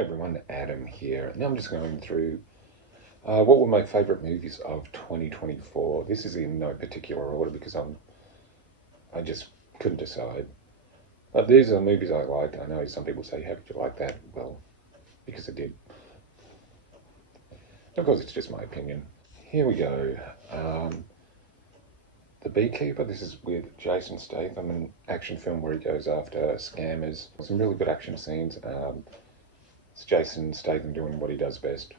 Hi everyone, Adam here. Now I'm just going through what were my favourite movies of 2024. This is in no particular order because I just couldn't decide. But these are the movies I liked. I know some people say, how did you like that? Well, because I did. Of course, it's just my opinion. Here we go. The Beekeeper. This is with Jason Statham, an action film where he goes after scammers. Some really good action scenes. It's Jason Statham doing what he does best,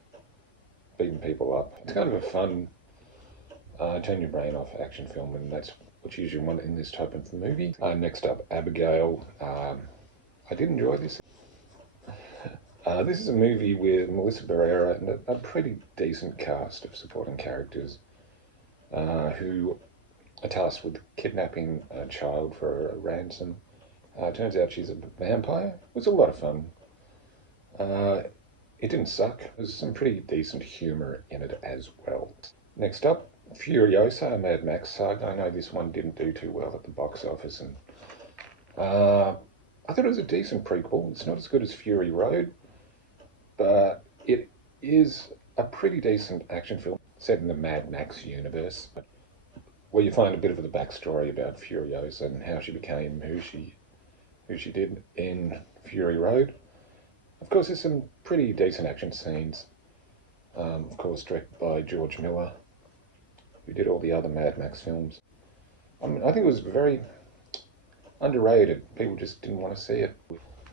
beating people up. It's kind of a fun, turn your brain off action film, and that's what you usually want in this type of movie. Next up, Abigail. I did enjoy this. This is a movie with Melissa Barrera and a pretty decent cast of supporting characters who are tasked with kidnapping a child for a ransom. Turns out she's a vampire. It was a lot of fun. It didn't suck. There's some pretty decent humour in it as well. Next up, Furiosa, a Mad Max saga. I know this one didn't do too well at the box office, and I thought it was a decent prequel. It's not as good as Fury Road, but it is a pretty decent action film set in the Mad Max universe, where you find a bit of the backstory about Furiosa and how she became who she did in Fury Road. Of course, there's some pretty decent action scenes. Of course, directed by George Miller, who did all the other Mad Max films. I think it was very underrated. People just didn't want to see it.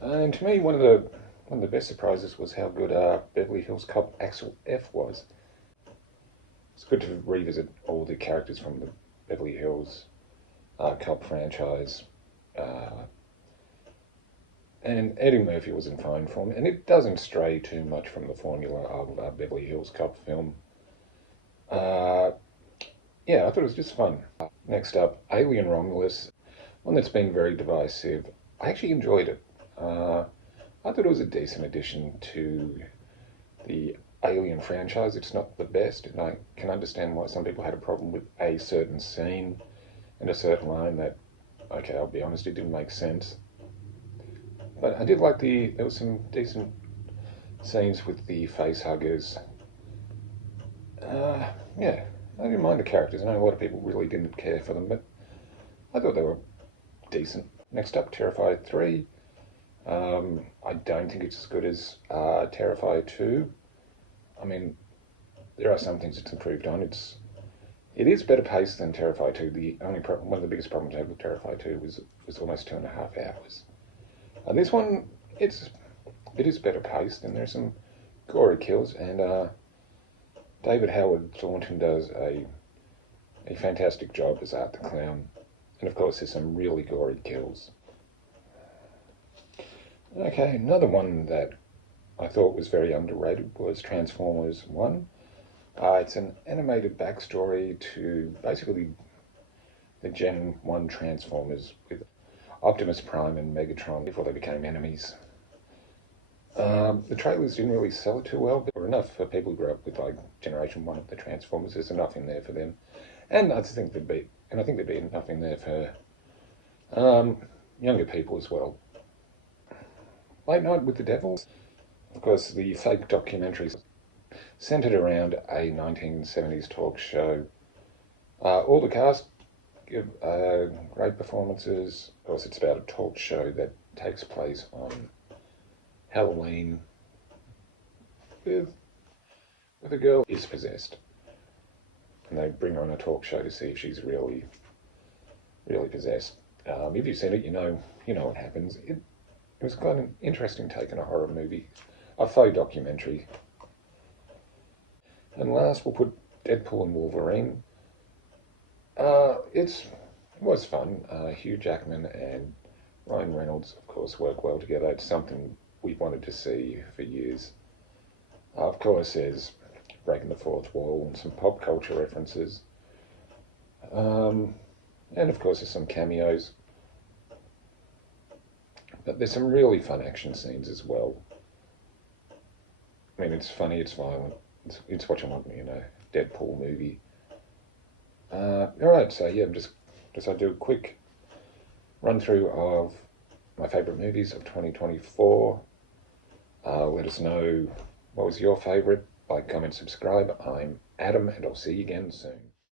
And to me, one of the best surprises was how good Beverly Hills Cop Axel F was. It's good to revisit all the characters from the Beverly Hills Cop franchise. And Eddie Murphy was in fine form, and it doesn't stray too much from the formula of a Beverly Hills Cop film. Yeah, I thought it was just fun. Next up, Alien Romulus, one that's been very divisive. I actually enjoyed it. I thought it was a decent addition to the Alien franchise. It's not the best, and I can understand why some people had a problem with a certain scene and a certain line that, okay, I'll be honest, it didn't make sense. But I did like there was some decent scenes with the face huggers. Yeah, I didn't mind the characters. I know a lot of people really didn't care for them, but I thought they were decent. Next up, Terrifier 3. I don't think it's as good as Terrifier 2. I mean, there are some things it's improved on. It is better paced than Terrifier 2. One of the biggest problems I had with Terrifier 2 was almost 2.5 hours. This one, it is better paced, and there's some gory kills, and David Howard Thornton does a fantastic job as Art the Clown, and of course there's some really gory kills. Okay, another one that I thought was very underrated was Transformers 1. It's an animated backstory to basically the Gen 1 Transformers with Optimus Prime and Megatron before they became enemies. The trailers didn't really sell it too well, but were enough for people who grew up with like Generation 1 of the Transformers. There's enough in there for them. And I think there'd be enough in there for younger people as well. Late Night with the Devil. Of course, the fake documentary centered around a 1970s talk show. All the cast give great performances. Of course, it's about a talk show that takes place on Halloween with a girl who is possessed. And they bring her on a talk show to see if she's really possessed. If you've seen it, you know what happens. It was quite an interesting take on a horror movie, a faux documentary. And last, we'll put Deadpool and Wolverine. It was fun. Hugh Jackman and Ryan Reynolds, of course, work well together. It's something we've wanted to see for years. Of course, there's breaking the fourth wall and some pop culture references. And of course, there's some cameos. But there's some really fun action scenes as well. I mean, it's funny, it's violent. It's what you want in a Deadpool movie. Alright, so yeah, I do a quick run through of my favourite movies of 2024. Let us know what was your favourite. Like, comment, subscribe. I'm Adam, and I'll see you again soon.